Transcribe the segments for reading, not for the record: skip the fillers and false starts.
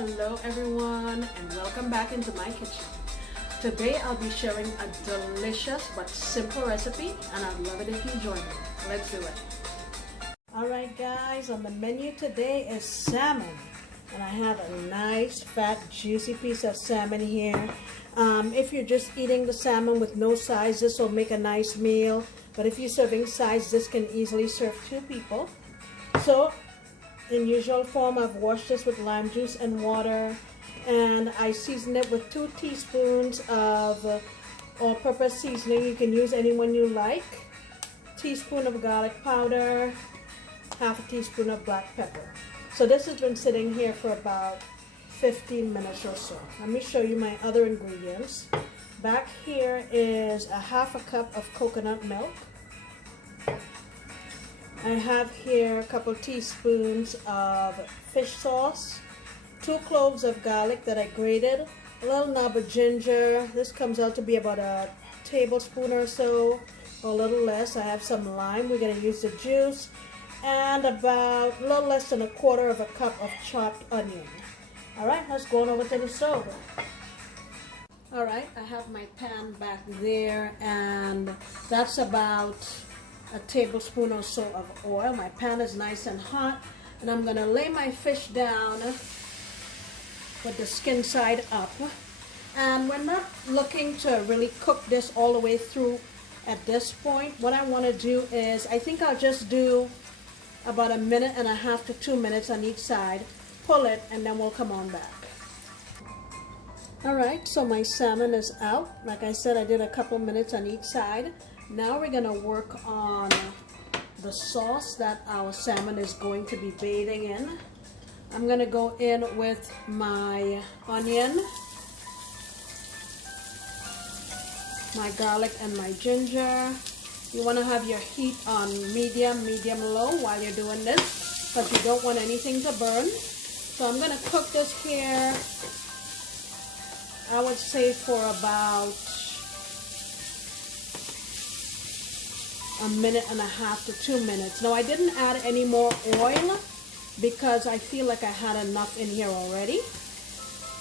Hello everyone and welcome back into my kitchen. Today I'll be sharing a delicious but simple recipe and I'd love it if you join me. Let's do it. Alright guys, on the menu today is salmon. And I have a nice fat juicy piece of salmon here. If you're just eating the salmon with no sides, this will make a nice meal. But if you're serving sides, this can easily serve 2 people. So in usual form, I've washed this with lime juice and water, and I season it with 2 teaspoons of all-purpose seasoning. You can use any one you like. Teaspoon of garlic powder, half a teaspoon of black pepper. So this has been sitting here for about 15 minutes or so. Let me show you my other ingredients. Back here is a half a cup of coconut milk. I have here a couple teaspoons of fish sauce, 2 cloves of garlic that I grated, a little knob of ginger. This comes out to be about a tablespoon or so, or a little less. I have some lime. We're going to use the juice, and about a little less than a quarter of a cup of chopped onion. Alright, let's go on over to the stove. Alright, I have my pan back there, and that's about a tablespoon or so of oil. My pan is nice and hot, and I'm going to lay my fish down with the skin side up. And we're not looking to really cook this all the way through at this point. What I want to do is, I think I'll just do about 1.5 minutes to 2 minutes on each side, pull it, and then we'll come on back. Alright, so my salmon is out. Like I said, I did a couple minutes on each side. Now we're going to work on the sauce that our salmon is going to be bathing in. I'm going to go in with my onion, my garlic, and my ginger. You want to have your heat on medium-low while you're doing this, because you don't want anything to burn. So I'm going to cook this here, I would say, for about 1.5 minutes to 2 minutes. Now I didn't add any more oil because I feel like I had enough in here already.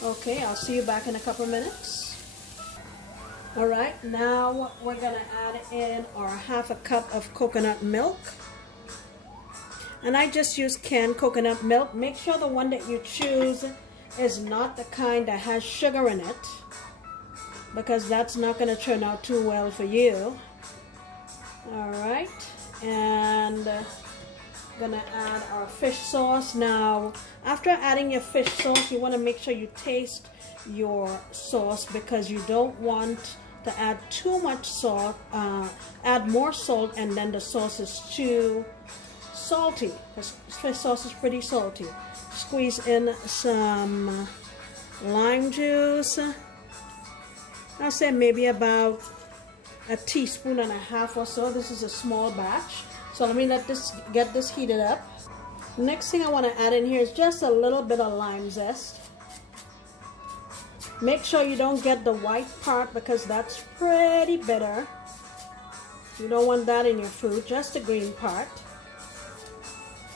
Okay, I'll see you back in a couple minutes. Alright, now we're going to add in our half a cup of coconut milk. And I just use canned coconut milk. Make sure the one that you choose is not the kind that has sugar in it, because that's not going to turn out too well for you. Alright, and gonna add our fish sauce. Now, after adding your fish sauce, you want to make sure you taste your sauce, because you don't want to add too much salt, add more salt, and then the sauce is too salty, because fish sauce is pretty salty. Squeeze in some lime juice. I'll say maybe about 1.5 teaspoons or so. This is a small batch, so let me get this heated up. Next thing I want to add in here is just a little bit of lime zest. Make sure you don't get the white part, because that's pretty bitter. You don't want that in your food, just the green part.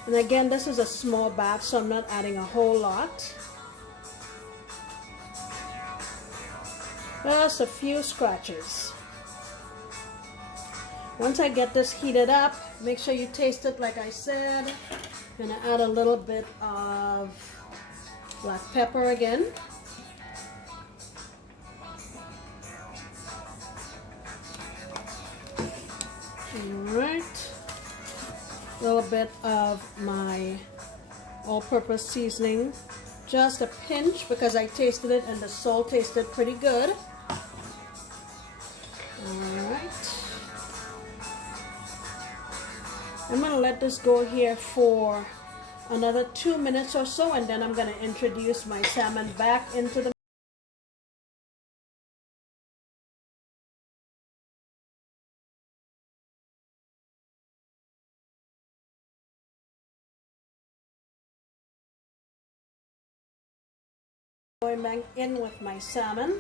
And again, this is a small batch, so I'm not adding a whole lot. Just a few scratches. Once I get this heated up, make sure you taste it like I said. I'm going to add a little bit of black pepper again. Alright. A little bit of my all-purpose seasoning. Just a pinch, because I tasted it and the salt tasted pretty good. Alright. I'm going to let this go here for another 2 minutes or so, and then I'm going to introduce my salmon back into the going back in with my salmon.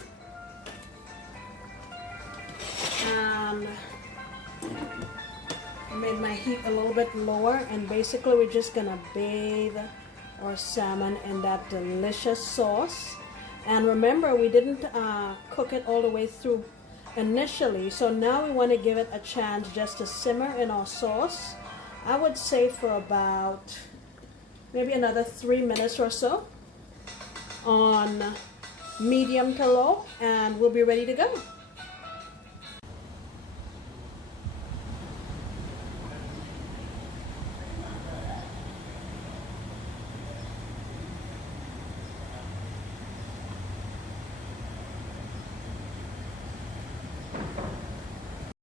I made my heat a little bit lower, and basically we're just gonna bathe our salmon in that delicious sauce. And remember, we didn't cook it all the way through initially, so now we want to give it a chance just to simmer in our sauce. I would say for about maybe another 3 minutes or so on medium to low, and we'll be ready to go.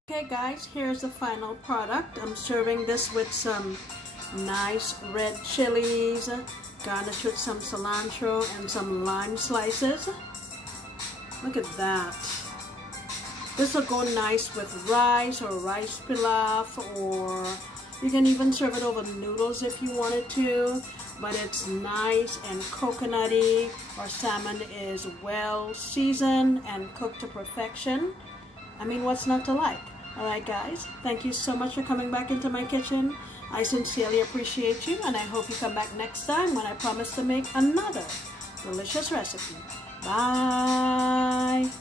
Okay guys, here's the final product. I'm serving this with some nice red chilies, garnished with some cilantro and some lime slices. Look at that. This will go nice with rice or rice pilaf, or you can even serve it over noodles if you wanted to, but it's nice and coconutty. Our salmon is well seasoned and cooked to perfection. I mean, what's not to like? Alright guys, thank you so much for coming back into my kitchen. I sincerely appreciate you, and I hope you come back next time when I promise to make another delicious recipe. Bye!